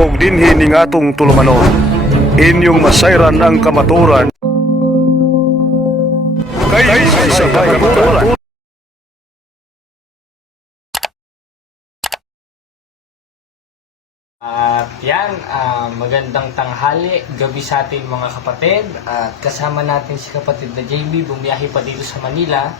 og dinhi ning atong tulumanon. Inyong masayran ang kamaturan kay sa kamaturan. At yan, magandang tanghali, gabi sa ating mga kapatid. At kasama natin si kapatid na JB, bumiyahe pa dito sa Manila.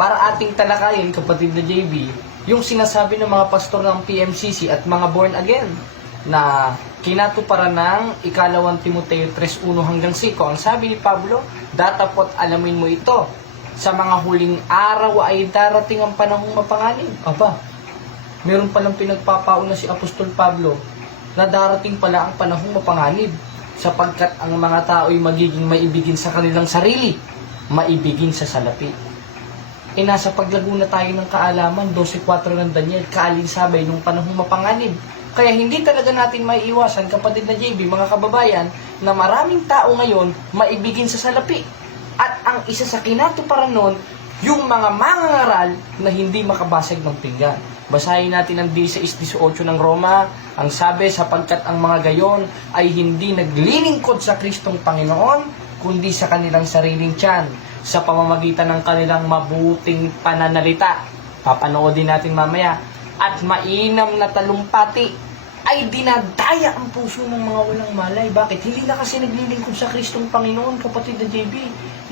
Para ating talakayin, kapatid na JB, yung sinasabi ng mga pastor ng PMCC at mga born again na kinatuparan ng ikalawang Timoteo 3:1 hanggang 5. Ang sabi ni Pablo, datapot alamin mo ito, sa mga huling araw ay darating ang panahong mapanganib. Aba, meron palang pinagpapauna si Apostol Pablo na darating pala ang panahong mapanganib sapagkat ang mga tao'y magiging maibigin sa kanilang sarili, maibigin sa salapi. Nasa paglago na tayo ng kaalaman, 12:4 ng Daniel, kaalinsabay nung panahong mapanganib. Kaya hindi talaga natin maiiwasan, kapatid na JB, mga kababayan, na maraming tao ngayon maibigin sa salapi. At ang isa sa kinatuparan nun, yung mga mangangaral na hindi makabasag ng pinggan. Basahin natin ang 16:18 ng Roma. Ang sabi, sapagkat ang mga gayon ay hindi naglilingkod sa Kristong Panginoon, kundi sa kanilang sariling tiyan, sa pamamagitan ng kanilang mabuting pananalita. Papanoodin natin mamaya. At mainam na talumpati ay dinadaya ang puso ng mga walang malay. Bakit? Hindi na kasi naglilingkod sa Kristong Panginoon, kapatid na JB.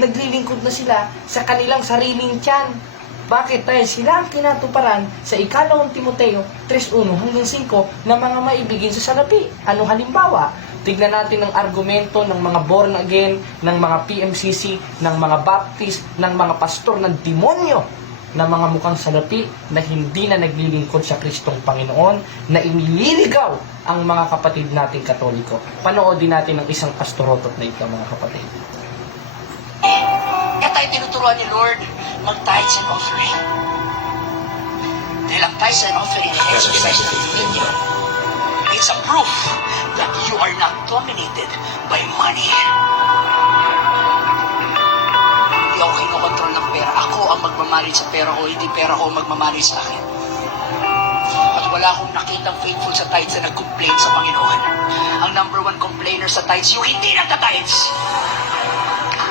Naglilingkod na sila sa kanilang sariling tiyan. Bakit? Dahil sila ang kinatuparan sa ikalawang Timoteo 3:1 hanggang 5 na mga maibigin sa salapi. Ano halimbawa? Tignan natin ang argumento ng mga born again, ng mga PMCC, ng mga Baptist, ng mga pastor ng demonyo na mga mukhang salapi na hindi na naglilingkod sa Kristong Panginoon, na inililigaw ang mga kapatid nating Katoliko. Panoodin natin ang isang pastorotot na ito, mga kapatid. Kaya tayo tinuturuan ni Lord mag-tithes and offering. Dahil ang tithes and offering ay exercise ng dominion. It's a proof that you are not dominated by money. Hindi ako kinokontrol ng pera. Ako ang magmamahal sa pera ko, hindi pera ko ang magmamahal sa akin. At wala akong nakitang faithful sa tithes na nag-complain sa Panginoon. Ang number one complainer sa tithes, yung hindi nagta-tithes.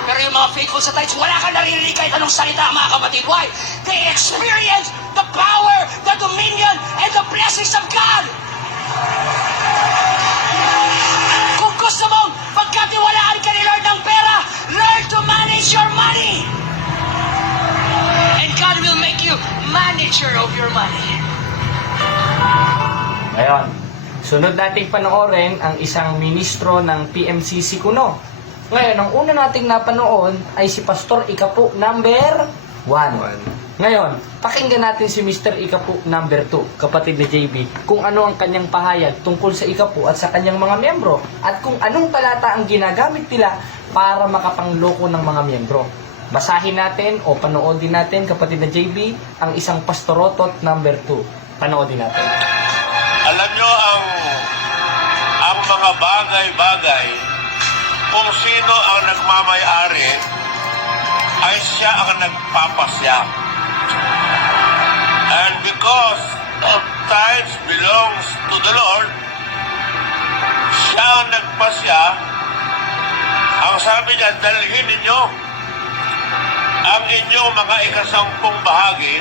Pero yung mga faithful sa tithes, wala kang naririnig kahit anong salita, mga kapatid. Why? They experience the power, the dominion, and the blessings of God. Kung gusto mong pagkatiwalaan ka ni Lord ng pera, learn to manage your money. And God will make you manager of your money. Ngayon, sunod nating panoorin ang isang ministro ng PMCC Kuno. Ngayon, ang una nating napanood ay si Pastor Ikapu number 1. Ngayon, pakinggan natin si Mr. Ikapu number 2, kapatid ni JB, kung ano ang kanyang pahayag tungkol sa Ikapu at sa kanyang mga miyembro, at kung anong talata ang ginagamit nila para makapangloko ng mga miyembro. Basahin natin o panoodin natin, kapatid na JB, ang isang pastorotot number 2. Panoodin natin. Alam nyo ang mga bagay-bagay, kung sino ang nagmamay-ari, ay siya ang nagpapasya. And because of tithes belongs to the Lord, siya ang nagpasya. Ang sabi niya, dalhin ninyo ang inyong mga ikasampung bahagi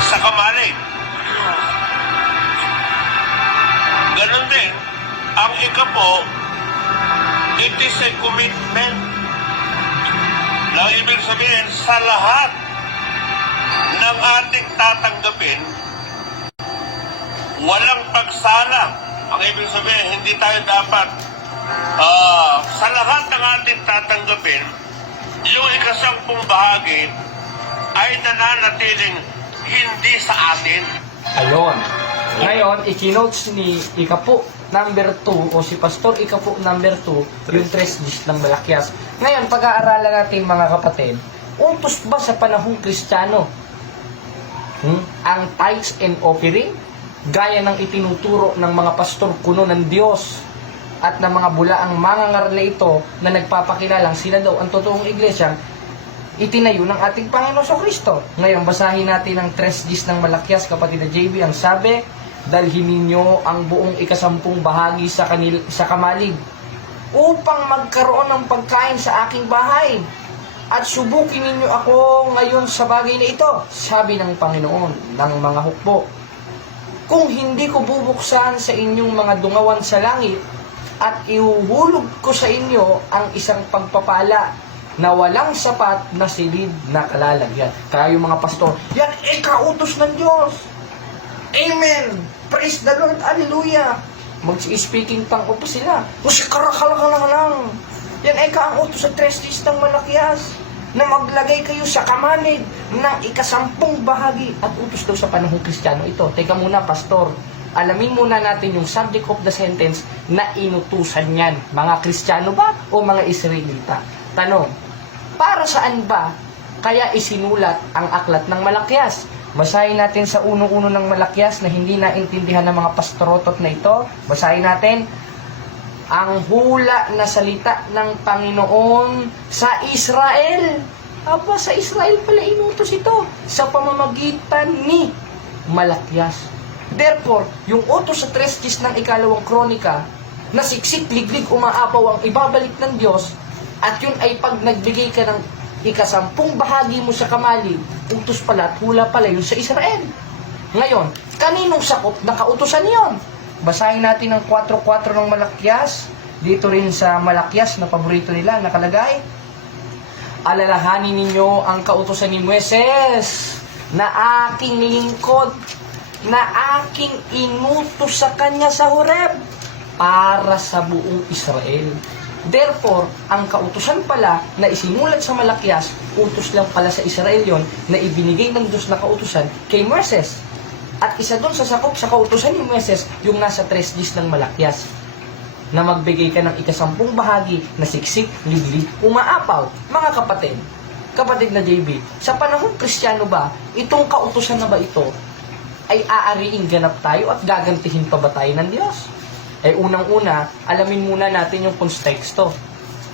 sa kamalig. Ganon din, ang ikapo, it is a commitment. Na ibig sabihin, sa lahat ng ating tatanggapin, walang pagsala. Ang ibig sabihin, hindi tayo dapat, sa lahat ng ating tatanggapin, yung ikasampung bahagi ay nananatiling hindi sa atin. Ayon. Ngayon, ikinotes ni Ikapu number 2 o si Pastor Ikapu number 2 yung 3 gis ng Malakyas. Ngayon, pag-aaralan natin, mga kapatid, utos ba sa panahong Kristiyano ang tithes and offering? Gaya ng itinuturo ng mga pastor kuno ng Diyos at ng mga bulaang mangangaral na ito na nagpapakilalang sila daw ang totoong iglesia, itinayo ng ating Panginoon Kristo. Ngayon, basahin natin ang 3 gis ng Malakyas, kapatid na JB. Ang sabi, dalhin ninyo ang buong ikasampung bahagi sa kamalig upang magkaroon ng pagkain sa aking bahay. At subukin ninyo ako ngayon sa bagay na ito, sabi ng Panginoon ng mga hukbo. Kung hindi ko bubuksan sa inyong mga dungawan sa langit at ihuhulog ko sa inyo ang isang pagpapala na walang sapat na silid na kalalagyan. Kaya yung mga pastor, yan kautos ng Diyos. Amen! Praise the Lord! Hallelujah! Mag-speaking tongue pa sila. Musikarakalakalang. Yan ang utos sa 3 days ng malakyas na maglagay kayo sa kamalig ng ikasampung bahagi. At utos daw sa panahong Kristiyano ito. Teka muna, pastor. Alamin muna natin yung subject of the sentence na inutusan yan. Mga Kristiyano ba o mga Israelita? Tanong, para saan ba kaya isinulat ang aklat ng malakyas? Basahin natin sa unong-uno ng malakyas na hindi naintindihan ng mga pastorotot na ito. Basahin natin ang hula na salita ng Panginoon sa Israel. Aba, sa Israel pala inutos ito sa pamamagitan ni malakyas. Therefore, yung utos sa 3 days ng ikalawang kronika na siksik, liglig, umaapaw ang ibabalik ng Diyos at yun ay pag nagbigay ka ng ikasampung bahagi mo sa kamalig, utos pala at hula pala yun sa Israel. Ngayon, kaninong sakop na kautusan yon? Basahin natin ang 4.4 ng malakyas. Dito rin sa malakyas na paborito nila nakalagay, alalahanin ninyo ang kautusan ni Moises na aking lingkod, na aking inutos sa kanya sa Horeb para sa buong Israel. Therefore, ang kautusan pala na isinulat sa malakyas, utos lang pala sa Israel yon na ibinigay ng Diyos na kautusan kay Moises. At isa doon sa sakop sa kautusan ni Moises, yung nasa 3 days ng malakyas, na magbigay ka ng ikasampung bahagi na siksik, liglig, umaapaw. Mga kapatid na JB, sa panahong Kristiyano ba, itong kautusan na ba ito ay aariing ganap tayo at gagantihin pa ba tayo ng Diyos? Unang-una, alamin muna natin yung konteksto.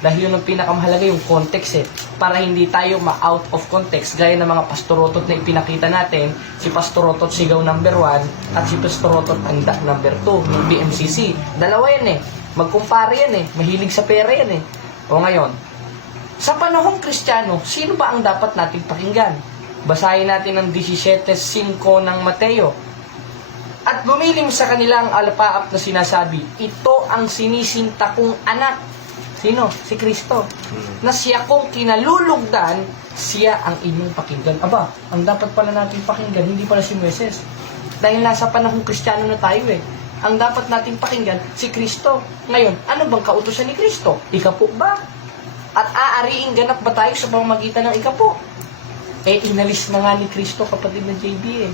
Dahil yun ang pinakamahalaga, yung context para hindi tayo ma-out of context gaya ng mga pastorotot na ipinakita natin, si pastorotot sigaw number 1 at si pastorotot anda number 2 ng BMCC. Dalawa yan magkumpara yan mahilig sa pera yan O ngayon, sa panahong Kristiyano, sino ba ang dapat nating pakinggan? Basahin natin ang 17:5 ng Mateo. At bumiling sa kanilang alpaap na sinasabi, ito ang sinisinta kong anak. Sino? Si Kristo. Na siya kong kinalulugdan, siya ang inyong pakinggan. Aba, ang dapat pala natin pakinggan, hindi pala si Moises. Dahil nasa panahong Kristiyano na tayo Ang dapat natin pakinggan, si Kristo. Ngayon, ano bang kautusan ni Kristo? Ikapo ba? At aariing ganap ba tayo sa pamamagitan ng ikapo? Inalis na nga ni Kristo, kapatid na JB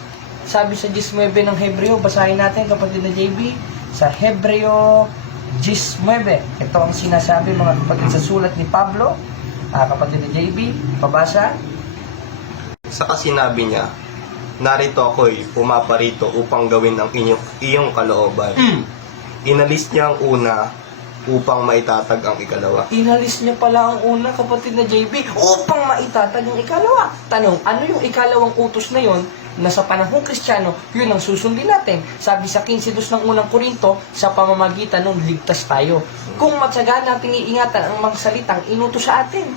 Sabi sa 19 ng Hebreo, basahin natin kapatid na JB, sa Hebreo 19. Ito ang sinasabi mga kapatid sa sulat ni Pablo, kapatid na JB, pabasa. Saka sinabi niya, narito ako'y pumaparito upang gawin ang iyong kalooban. Inalis niya ang una upang maitatag ang ikalawa. Inalis niya pala ang una, kapatid na JB, upang maitatag ang ikalawa. Tanong, ano yung ikalawang utos na yon na sa panahong Kristiyano, yun ang susundin natin. Sabi sa 15:2 ng unang Korinto, sa pamamagitan ng ligtas tayo. Kung matyagaan natin iingatan ang mga salitang inutos sa atin.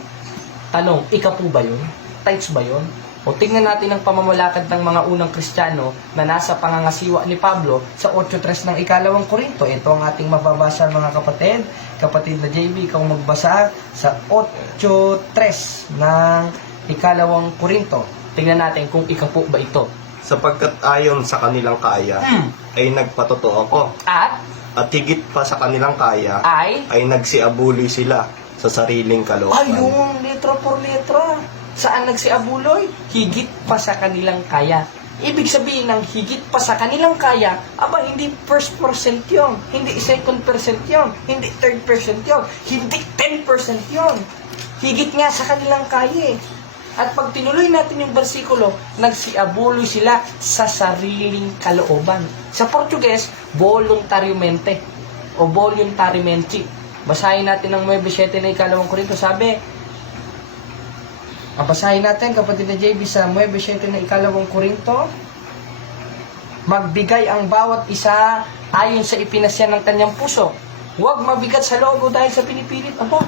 Tanong, ikapo ba yun? Tithes ba yun? O tingnan natin ang pamamalakad ng mga unang Kristiyano na nasa pangangasiwa ni Pablo sa 8:3 ng ikalawang Korinto. Ito ang ating mababasa mga kapatid. Kapatid na JB, ikaw magbasa sa 8:3 ng ikalawang Korinto. Tingnan natin kung ikapo ba ito. Sapagkat ayon sa kanilang kaya, ay nagpatotoo ako. At higit pa sa kanilang kaya, ay nagsiabuloy sila sa sariling kalooban. Ayun, letra por letra. Saan nagsiabuloy? Higit pa sa kanilang kaya. Ibig sabihin ng higit pa sa kanilang kaya, hindi 1% yun, hindi 2% yun, hindi 3% yun, hindi 10% yun. Higit nga sa kanilang kaya At pag tinuloy natin yung bersikulo, nagsiabuloy sila sa sariling kalooban. Sa Portuguese, voluntariamente o voluntariamente. Basahin natin ang 9:7 na ikalawang Korinto. Sabi, basahin natin kapatid na JB sa 9:7 na ikalawang Korinto. Magbigay ang bawat isa ayon sa ipinasya ng kanyang puso. Huwag mabigat sa loob o dahil sa pinipilit. Aba,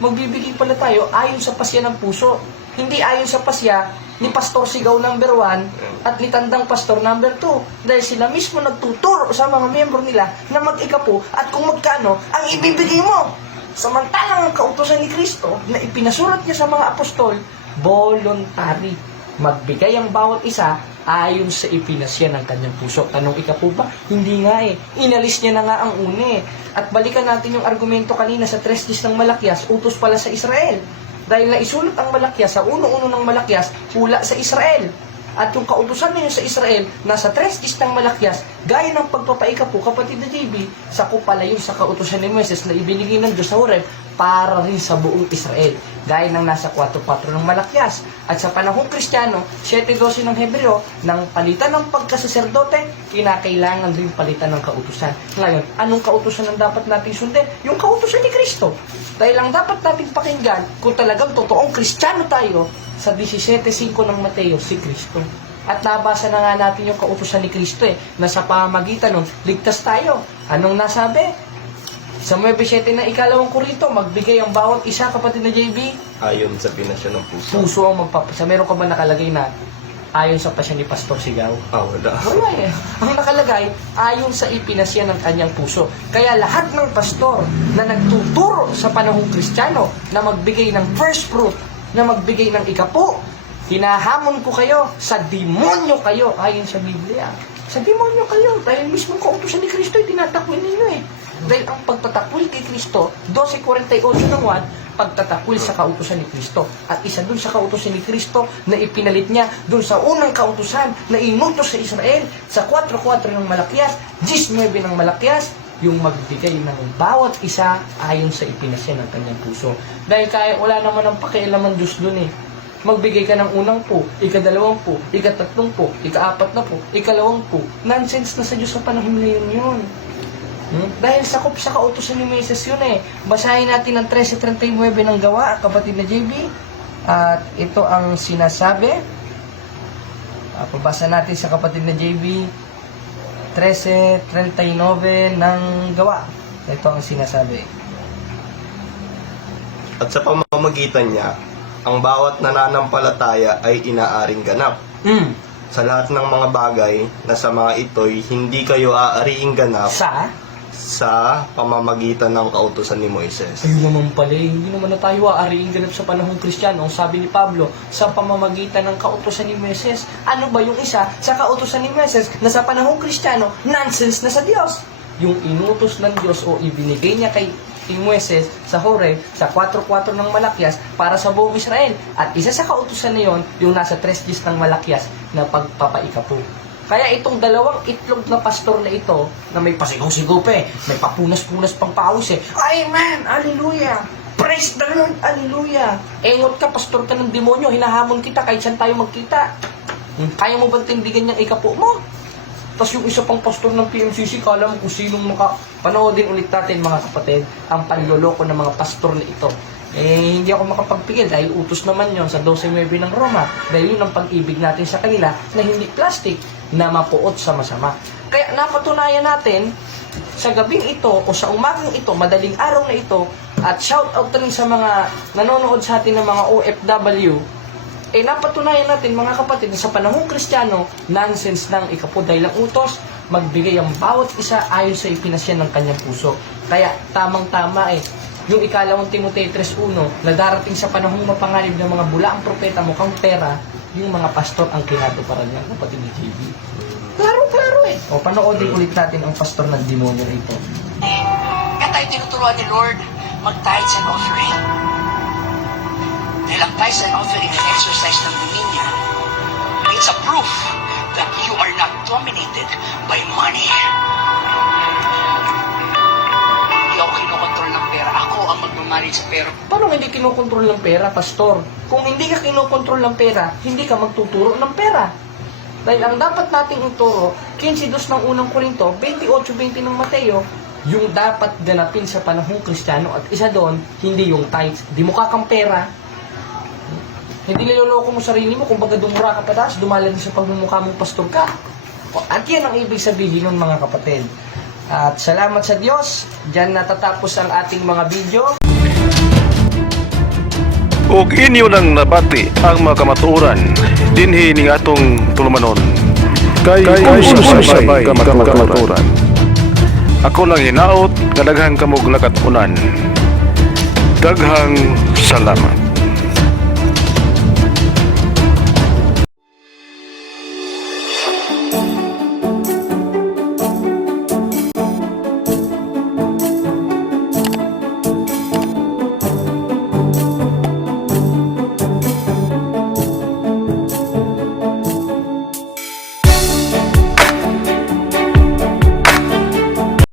magbibigay pala tayo ayon sa pasya ng puso. Hindi ayon sa pasya ni Pastor Sigaw number 1 at ni Tandang Pastor number 2. Dahil sila mismo nagtuturo sa mga miyembro nila na mag-ikapo at kung magkano ang ibibigay mo. Samantalang ang kautusan ni Kristo na ipinasulat niya sa mga apostol, voluntary. Magbigay ang bawat isa ayon sa ipinasya ng kanyang puso. Tanong ikapo ba? Hindi nga eh. Inalis niya na nga ang une. At balikan natin yung argumento kanina sa 3 days ng Malakyas, utos pala sa Israel. Dahil naisulat ang Malakyas sa uno-uno ng Malakyas, hula sa Israel. At yung kautusan ninyo sa Israel, nasa 3 days ng Malakyas, gaya ng pagpapaikapo, kapatid na JB, sakup pala yun sa kautusan ni Moises na ibinigay ng Diyos sa Horeb para rin sa buong Israel. Gaya ng nasa 4.4 ng Malakyas. At sa panahong Kristiyano, 7.12 ng Hebreo, nang palitan ng pagkasaserdote, kinakailangan rin palitan ng kautusan. Ngayon, anong kautusan ang dapat natin sundin? Yung kautusan ni Kristo. Dahil ang dapat natin pakinggan, kung talagang totoong Kristiyano tayo, sa 17.5 ng Mateo, si Kristo. At nabasa na nga natin yung kautusan ni Kristo na sa pamamagitan nun, ligtas tayo. Anong nasabi? Sa 9.7 na 2 Korinto, magbigay ang bawat isa, kapatid na JB, Ayon sa pinasya ng puso. puso ang magpapasa. Meron ka ba nakalagay na ayon sa pasya ni Pastor Sigaw? Wala. Wala eh. Ang nakalagay, ayon sa ipinasya ng kanyang puso. Kaya lahat ng pastor na nagtuturo sa panahong Kristiyano na magbigay ng first fruit, na magbigay ng ikapo, hinahamon ko kayo, sa demonyo kayo, ayon sa Biblia. Sa demonyo kayo, dahil mismo kautusan ni Kristo, tinatakwil ninyo eh. Dahil ang pagtatakwil kay Kristo, 12.48 ng 1, pagtatakwil sa kautusan ni Kristo. At isa dun sa kautusan ni Kristo na ipinalit niya dun sa unang kautusan na inutos sa Israel, sa 4.4 ng Malakyas, 19 ng Malakyas, yung magbigay ng bawat isa ayon sa ipinasya ng kanyang puso. Dahil kaya wala naman ang pakialam ng Diyos dun eh. Magbigay ka ng unang po, ikadalawang po, ikatatlong po, ikaapat na po, ikalawang po. Nonsense na sa Diyos sa panahon ngayon yun. Dahil sakop sa kautusan ni Moises yun eh. Basahin natin ang 13.39 ng Gawa, kapatid na JB. At ito ang sinasabi. Pabasa natin sa kapatid na JB. 13.39 ng Gawa. Ito ang sinasabi. At sa pamamagitan niya, ang bawat nananampalataya ay inaaring ganap. Sa lahat ng mga bagay na sa mga ito'y hindi kayo aariing ganap sa pamamagitan ng kautusan ni Moises. Ayun naman pala eh. Hindi naman na tayo aariing ganap sa panahong Kristiyano. Ang sabi ni Pablo, sa pamamagitan ng kautusan ni Moises. Ano ba yung isa sa kautusan ni Moises na sa panahong Kristiyano, nonsense na sa Diyos? Yung inutos ng Diyos o ibinigay niya kay Moises sa Horeb, sa 4.4 ng Malakyas para sa buong Israel. At isa sa kautusan na yon, yung nasa 3 days ng Malakyas na pagpapaikapo. Kaya itong dalawang itlog na pastor na ito, na may pasigaw-sigaw pa eh, may papunas-punas pang pawis eh, Amen! Hallelujah! Praise the Lord! Hallelujah! Engot ka, pastor ka ng demonyo, hinahamon kita kahit saan tayo magkita. Kaya mo bang tindigan niyang ikapo mo? Tapos yung isa pang pastor ng PMCC, kala mo kung sinong panoodin ulit natin mga kapatid, ang panloloko ng mga pastor na ito. Hindi ako makapagpigil dahil utos naman yon sa 12.9 ng Roma. Dahil yun ang pag-ibig natin sa kanila na hindi plastic, na mapuot sa masama. Kaya napatunayan natin sa gabing ito o sa umagang ito, madaling araw na ito, at shout out rin sa mga nanonood sa atin ng mga OFW, napatunayan natin mga kapatid na sa panahong Kristiyano, nonsense ng ikapo dahil ang utos, magbigay ang bawat isa ayon sa ipinasya ng kanyang puso. Kaya tamang-tama yung ikalawang Timoteo 3.1 na darating sa panahong mapanganib ng mga bulaang propeta mukhang pera, yung mga pastor ang kinatuparan niya, kapatid ni JB. Klaro O panoodin ulit natin ang pastor ng demonyo na ito. Kaya tayo tinuturuan ni Lord mag-tithes and offering. Dahil ang tithes and offering ay exercise ng dominia. It's a proof that you are not dominated by money. Hindi ako kinokontrol ng pera. Ako ang magmamanage sa pera. Paano hindi kinokontrol ng pera, pastor? Kung hindi ka kinokontrol ng pera, hindi ka magtuturo ng pera. Dahil ang dapat nating ituro, 15.2 ng unang Korinto, 28.20 ng Mateo, yung dapat ganapin sa panahong Kristiyano, at isa doon, hindi yung tithes. Di mo kakang pera. Hindi niloloko mo sarili mo, kung baga dumura ka pataas, dumalan sa pagmumukha mong pastor ka. At yan ang ibig sabihin nun mga kapatid. At salamat sa Diyos, dyan natatapos ang ating mga video. ug inyo nang nabati ang mga kamatuoran dinhi ning atong tulumanon kay sabay kamatuoran. Ako lang hinaot, kadaghang kamog nakatunan. Daghang salamat.